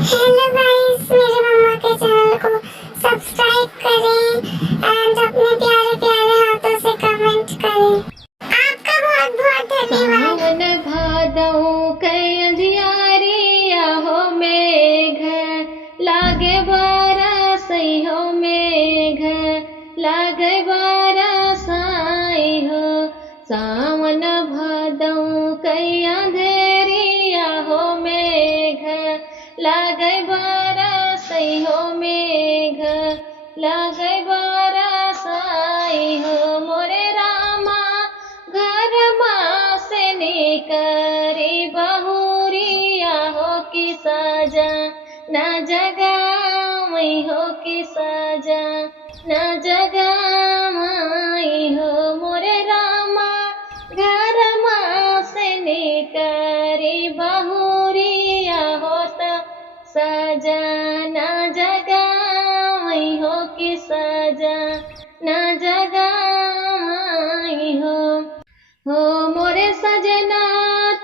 Hello guys, मेरे mama के channel को सब्सक्राइब करें एंड अपने प्यारे प्यारे हाथों से कमेंट करें। आपका बहुत बहुत धन्यवाद। सावन भादौ कई अंधियारिया हो मेघ लागे बरसई हो मेघ लागे बरसई हो। सावन भादौ कई अंधेरिया हो मेघ लागे बरसई हो मेघ लागे बरसई हो। मोरे रामा घर माँ से निकरी बहुरिया हो कि सजा न जगाई हो कि सजा न जगाई हो। मोरे रामा घर माँ से निकरी बहुरिया हो त सजा न जगाई हो कि सजा न जगाई हो। मोरे सजना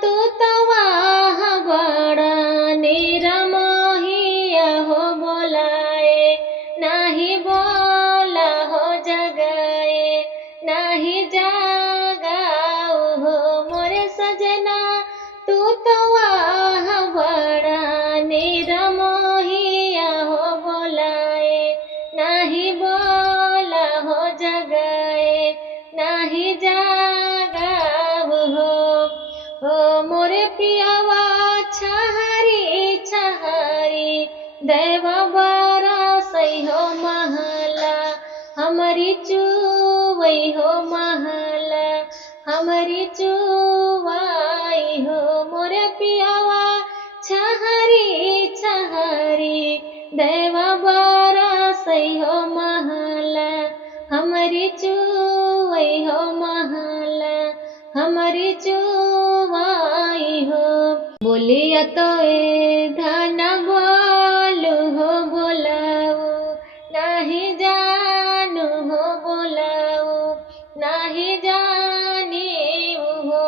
तू तो वाह बड़ा निरमोहिया हो बोलाए नाही बोला हो जगाए नाही जगाओ हो। मोरे सजना तू तो वाह बड़ा निरमोहिया हो बोलाए नाही बोला हो जगाए नाही जगाओ हो। मोरे पियावा छहारी छहारी दैवा बरसई हो महला हमारी चुवई हो महला हमारी चुवाई हो। मोरे पियावा छहारी छहारी दैवा बरसई हो महला हमारी चुवई हो महला हमारी चुवाई हो। बोलिया तो ए धन बोलू हो बोलाओ नहीं जानू हो बोलाओ नहीं जानी हो।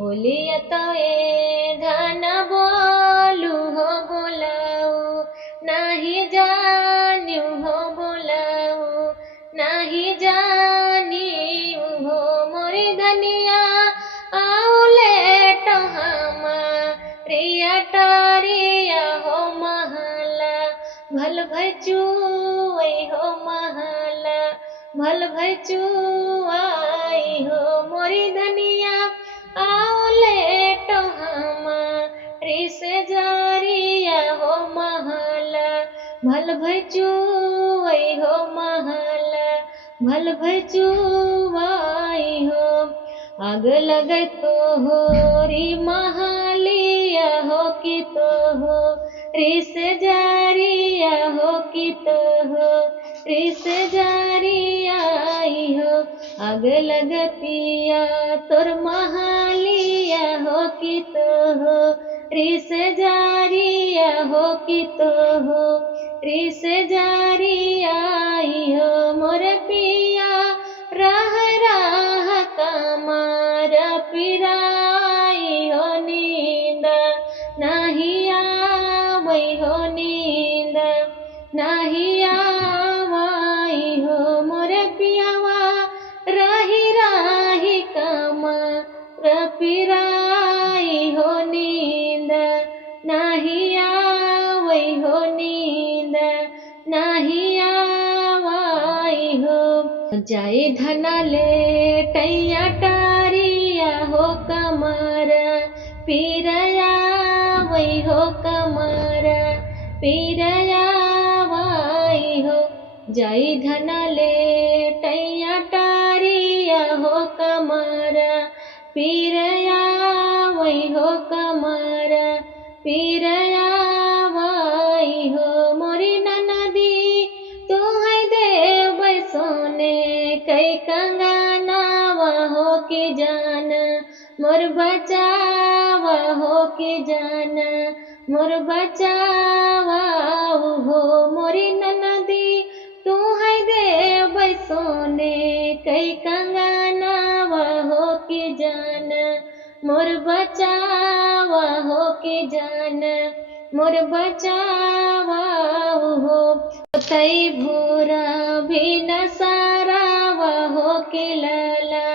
बोलिया तो ए धन बोलू हो बोलाओ नहीं जानू हो बोलाओ नहीं जानी हो। मोरी धनिया आउले टहमा रिया टारिया हो महला भल भई चुवई हो महला भल भई चुवाई हो। मोरी धनिया आउले टहमा रिसे जारिया हो महला भल भई चुवई हो महला भल भई चुवाई हो। आग लगे तो हो री महालिया हो कि तो हो रिस जारिया हो कि तो हो रिस जारिया हो। आग लग पिया तोर महालिया हो कि तो हो रिस जारिया हो कि तो हो रिस जारिया हो। मोर पिया राह राह कमार पिराई हो नींद नहीं आवई हो नींद नहीं आवई हो। मोरे पियावा राही राही कमार पिराई हो नींद नहीं आवई हो नींद नहीं आवई हो। जाई धना ले टैया टारिया हो कमर पीरया वही हो कमर पीरया वही हो। जाई धना ले टैया टारिया हो कमर पीरया वही हो कमर पीरया वही हो। मोरी ननदी तू है देव सोने कई कंगनावा हो कि जान मोर बचावा हो कि जान मोर बचावा हो। मोरी ननदी तू है देव सोने कई कंगनावा हो कि जान मोर बचावा हो कि जान मोर बचावा हो तई भोरा भी न सारावा हो के लाला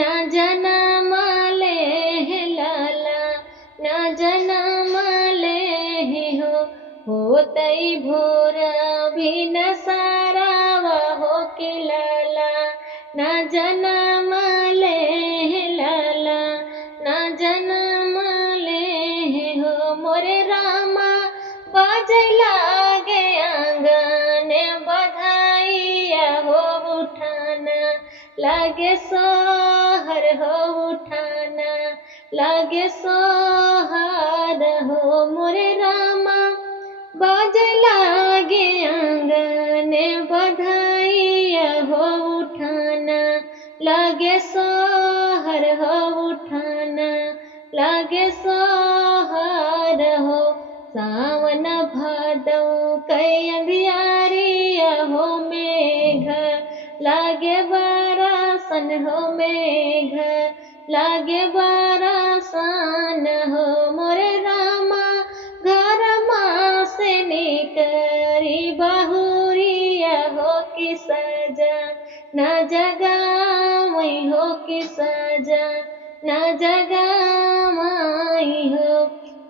ना जनम ले लाला ना जनम ले हो तई भोरा भी न सारावा हो के लाला ना जनम ले लाला ना जनम ले हो मोरे रामा बाजे लागे आंगन बधाइया हो उठाना लागे सोहर हो उठाना लागे सोहर हो मोरे रामा बाजे लागे आंगन बधाइया हो उठाना लागे सोहर हो उठाना लागे सोहर हो सावन भादौ कई अंधियारिया हो मेघ लागे बरसन हो मेघ लागे बरसन हो मोरे रामा घर माँ से निकरी बहुरिया हो कि सजा न जगा हो कि सजा न जगा हो